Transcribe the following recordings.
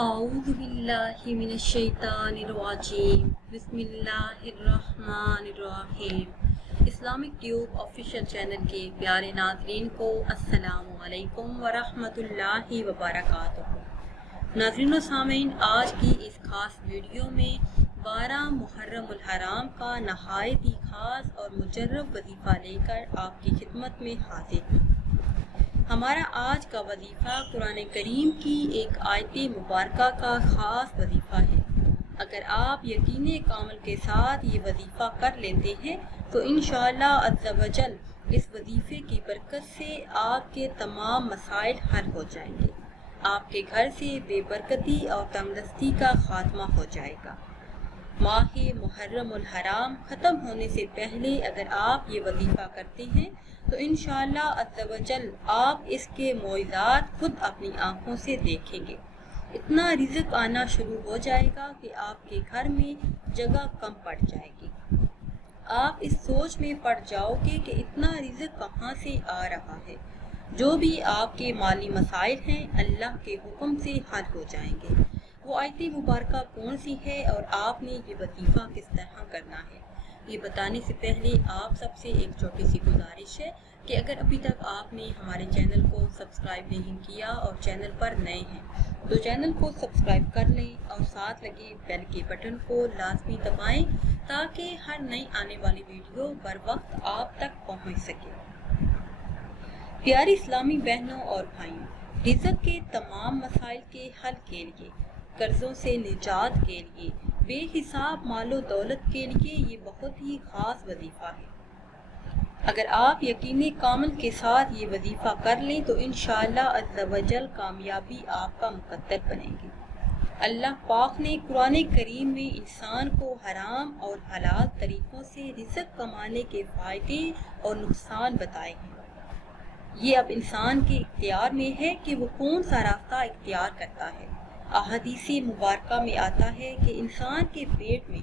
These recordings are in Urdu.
اعوذ باللہ من الشیطان الرجیم بسم اللہ الرحمن الرحیم۔ اسلامک ٹیوب آفیشیل چینل کے پیارے ناظرین کو السلام علیکم ورحمۃ اللہ وبرکاتہ۔ ناظرین و سامعین، آج کی اس خاص ویڈیو میں 12 محرم الحرام کا نہایت ہی خاص اور مجرب وظیفہ لے کر آپ کی خدمت میں حاضر ہوں۔ ہمارا آج کا وظیفہ قرآن کریم کی ایک آیت مبارکہ کا خاص وظیفہ ہے۔ اگر آپ یقین کامل کے ساتھ یہ وظیفہ کر لیتے ہیں تو انشاءاللہ عز و جل اس وظیفے کی برکت سے آپ کے تمام مسائل حل ہو جائیں گے، آپ کے گھر سے بے برکتی اور تنگدستی کا خاتمہ ہو جائے گا۔ ماہ محرم الحرام ختم ہونے سے پہلے اگر آپ یہ وظیفہ کرتے ہیں تو انشاءاللہ عز و جل آپ اس کے معجزات خود اپنی آنکھوں سے دیکھیں گے۔ اتنا رزق آنا شروع ہو جائے گا کہ آپ کے گھر میں جگہ کم پڑ جائے گی۔ آپ اس سوچ میں پڑ جاؤ گے کہ اتنا رزق کہاں سے آ رہا ہے۔ جو بھی آپ کے مالی مسائل ہیں اللہ کے حکم سے حل ہو جائیں گے۔ وہ آیت مبارکہ کون سی ہے اور آپ نے یہ وظیفہ کس طرح کرنا ہے، یہ بتانے سے پہلے آپ سب سے ایک چھوٹی سی گزارش ہے کہ اگر ابھی تک آپ نے ہمارے چینل کو سبسکرائب نہیں کیا اور چینل پر نئے ہیں تو چینل کو سبسکرائب کر لیں اور ساتھ لگے بیل کے بٹن کو لازمی دبائیں تاکہ ہر نئی آنے والی ویڈیو بر وقت آپ تک پہنچ سکے۔ پیاری اسلامی بہنوں اور بھائیوں، رزق کے تمام مسائل کے حل کے لیے، قرضوں سے نجات کے لیے، بے حساب مال و دولت کے لیے یہ بہت ہی خاص وظیفہ ہے۔ اگر آپ یقین کامل کے ساتھ یہ وظیفہ کر لیں تو انشاءاللہ عز و جل کامیابی آپ کا مقدر بنے گی۔ اللہ پاک نے قرآن کریم میں انسان کو حرام اور حلال طریقوں سے رزق کمانے کے فائدے اور نقصان بتائے ہیں۔ یہ اب انسان کے اختیار میں ہے کہ وہ کون سا راستہ اختیار کرتا ہے۔ احادیث مبارکہ میں آتا ہے کہ انسان کے پیٹ میں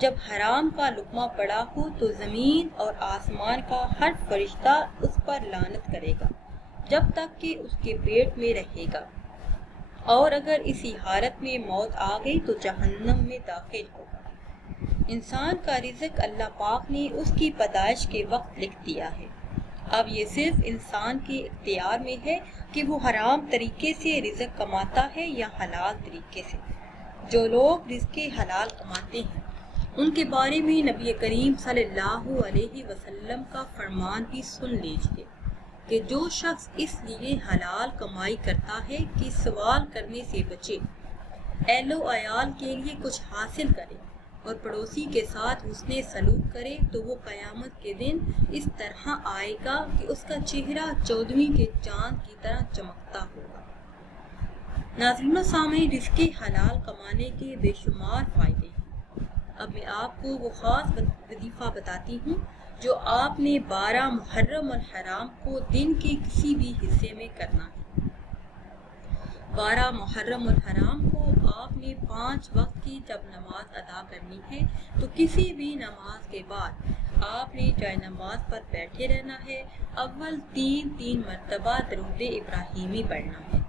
جب حرام کا لقمہ پڑا ہو تو زمین اور آسمان کا ہر فرشتہ اس پر لعنت کرے گا جب تک کہ اس کے پیٹ میں رہے گا، اور اگر اسی حالت میں موت آ گئی تو جہنم میں داخل ہوگا۔ انسان کا رزق اللہ پاک نے اس کی پیدائش کے وقت لکھ دیا ہے۔ اب یہ صرف انسان کے اختیار میں ہے کہ وہ حرام طریقے سے رزق کماتا ہے یا حلال طریقے سے۔ جو لوگ رزق حلال کماتے ہیں ان کے بارے میں نبی کریم صلی اللہ علیہ وسلم کا فرمان بھی سن لیجئے کہ جو شخص اس لیے حلال کمائی کرتا ہے کہ سوال کرنے سے بچے، اہل و عیال کے لیے کچھ حاصل کرے اور پڑوسی کے ساتھ حسن سلوک کرے تو وہ قیامت کے دن اس طرح آئے گا کہ اس کا چہرہ 14ویں کے چاند کی طرح چمکتا ہوگا۔ ناظرین و سامعین، رزق حلال کمانے کے بے شمار فائدے ہیں۔ اب میں آپ کو وہ خاص وظیفہ بتاتی ہوں جو آپ نے 12 محرم الحرام کو دن کے کسی بھی حصے میں کرنا ہے۔ 12 محرم الحرام کو آپ نے 5 وقت کی جب نماز ادا کرنی ہے تو کسی بھی نماز کے بعد آپ نے جائے نماز پر بیٹھے رہنا ہے۔ اول 3 مرتبہ درود ابراہیمی پڑھنا ہے،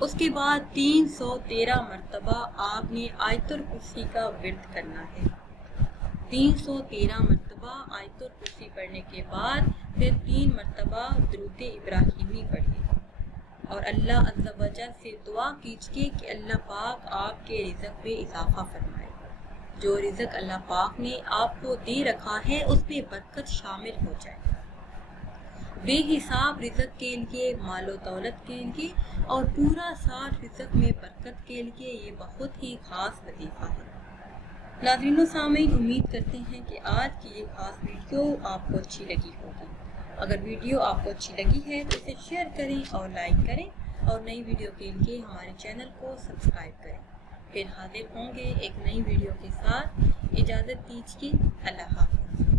اس کے بعد 313 مرتبہ آپ نے آیت الکرسی کا ورد کرنا ہے۔ 313 مرتبہ آیت الکرسی پڑھنے کے بعد پھر 3 مرتبہ درود ابراہیمی پڑھیں اور اللہ عز و جل سے دعا کیجیے کہ اللہ پاک آپ کے رزق میں اضافہ فرمائے۔ جو رزق اللہ پاک نے آپ کو دے رکھا ہے اس میں برکت شامل ہو جائے۔ بے حساب رزق کے لیے، مال و دولت کے لیے اور پورا سال رزق میں برکت کے لیے یہ بہت ہی خاص وظیفہ ہے۔ ناظرین و سامعین، امید کرتے ہیں کہ آج کی یہ خاص ویڈیو آپ کو اچھی لگی ہوگی۔ اگر ویڈیو آپ کو اچھی لگی ہے تو اسے شیئر کریں اور لائک کریں اور نئی ویڈیو کے لیے ہمارے چینل کو سبسکرائب کریں۔ پھر حاضر ہوں گے ایک نئی ویڈیو کے ساتھ۔ اجازت دیجیے، اللہ حافظ۔